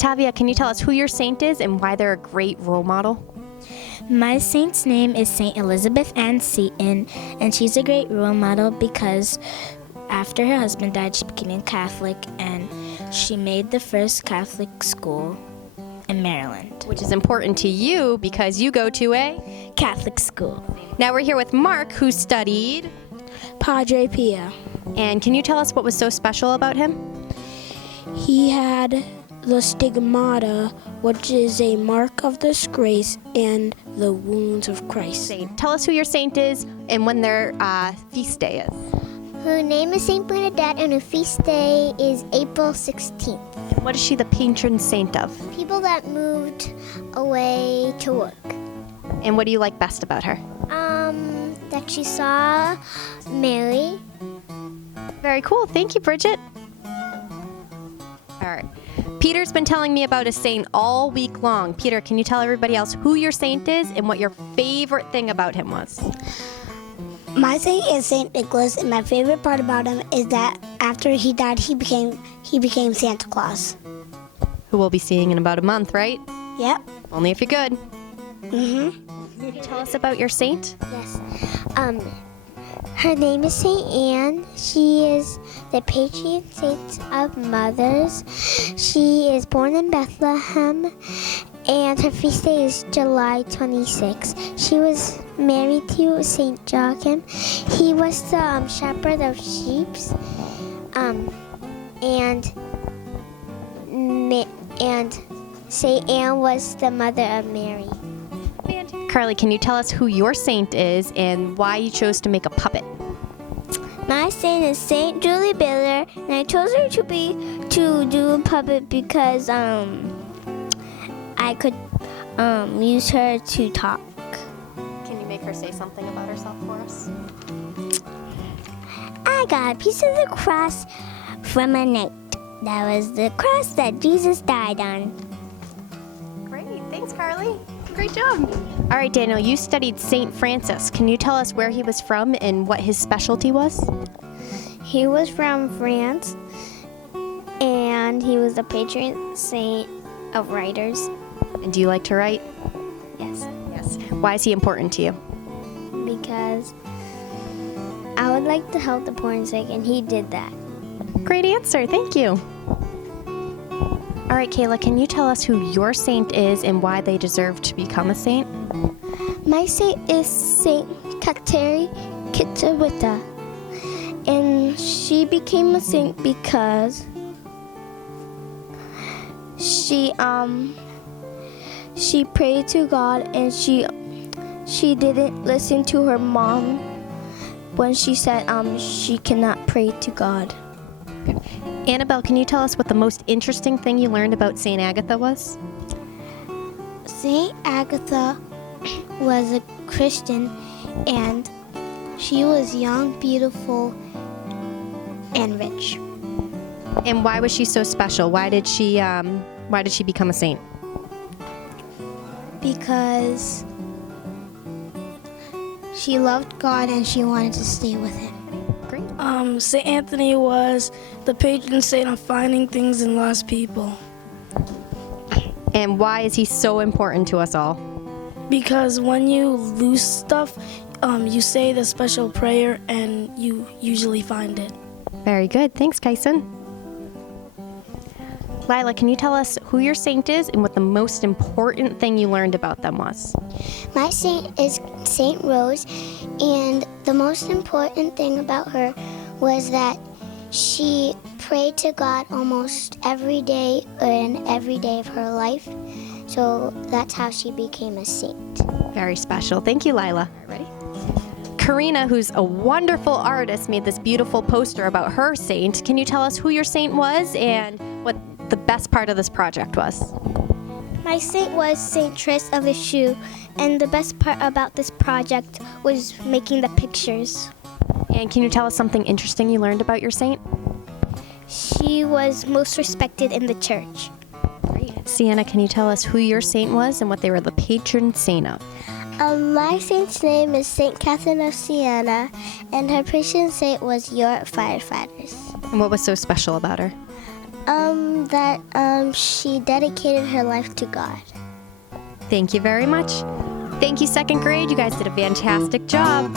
Tavia, can you tell us who your saint is and why they're a great role model? My saint's name is Saint Elizabeth Ann Seton, and she's a great role model because after her husband died, she became a Catholic, and she made the first Catholic school in Maryland. Which is important to you because you go to a Catholic school. Now we're here with Marc, who studied Padre Pio. And can you tell us what was so special about him? He had the stigmata, which is a mark of disgrace, and the wounds of Christ. Saint. Tell us who your saint is and when their feast day is. Her name is Saint Bernadette, and her feast day is April 16th. What is she the patron saint of? People that moved away to work. And what do you like best about her? That she saw Mary. Very cool. Thank you, Bridget. All right. Peter's been telling me about a saint all week long. Peter, can you tell everybody else who your saint is and what your favorite thing about him was? My saint is Saint Nicholas, and my favorite part about him is that after he died, he became Santa Claus. Who we'll be seeing in about a month, right? Yep. Only if you're good. Mm-hmm. Can you tell us about your saint? Yes. Her name is Saint Anne. She is the patron saint of mothers. She is born in Bethlehem, and her feast day is July 26. She was married to Saint Joachim. He was the shepherd of sheep, and Saint Anne was the mother of Mary. Carly, can you tell us who your saint is and why you chose to make a puppet? My saint is Saint Julie Billart, and I chose her to do a puppet because I could use her to talk. Can you make her say something about herself for us? I got a piece of the cross from a knight. That was the cross that Jesus died on. Great. Thanks, Carly. Great job. All right, Daniel, you studied St. Francis. Can you tell us where he was from and what his specialty was? He was from France, and he was the patron saint of writers. And do you like to write? Yes. Yes. Why is he important to you? Because I would like to help the poor and sick, and he did that. Great answer. Thank you. All right, Kaylea, can you tell us who your saint is and why they deserve to become a saint? My saint is Saint Kateri, and she became a saint because she prayed to God, and she didn't listen to her mom when she said she cannot pray to God. Annabelle, can you tell us what the most interesting thing you learned about St. Agatha was? Saint Agatha was a Christian, and she was young, beautiful, and rich. And why was she so special? Why did she become a saint? Because she loved God and she wanted to stay with Him. Great. St. Anthony was the patron saint of finding things in lost people. And why is he so important to us all? Because when you lose stuff, you say the special prayer and you usually find it. Very good. Thanks, Ckyson. Lila, can you tell us who your saint is and what the most important thing you learned about them was? My saint is Saint Rose, and the most important thing about her was that she prayed to God almost every day and every day of her life. So that's how she became a saint. Very special. Thank you, Lila. Ready? Carina, who's a wonderful artist, made this beautiful poster about her saint. Can you tell us who your saint was and what the best part of this project was? My saint was Saint Therese of the Shoe, and the best part about this project was making the pictures. And can you tell us something interesting you learned about your saint? She was most respected in the church. Great. Sienna, can you tell us who your saint was and what they were the patron saint of? My saint's name is Saint Catherine of Siena, and her patron saint was your firefighters. And what was so special about her? That she dedicated her life to God. Thank you very much. Thank you, second grade. You guys did a fantastic job.